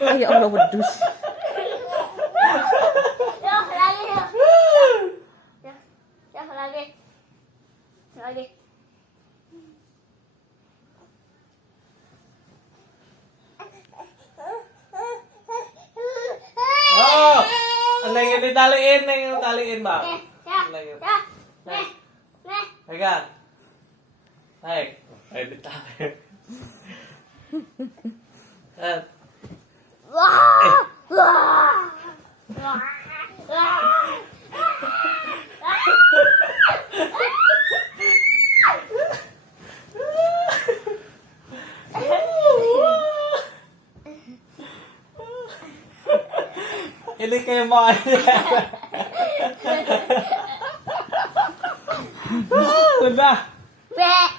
Ay, Allah wedus. Yuk, lagi yuk. Yuk, lagi. Lagi. Oh! Ano yung italiin? Ano yung italiin ba? Ya, ya. Nih, nih. Pegang. Naik. Ayo ditarik. Wah, wah, wah, wah. Ini kayak mau udah. Be.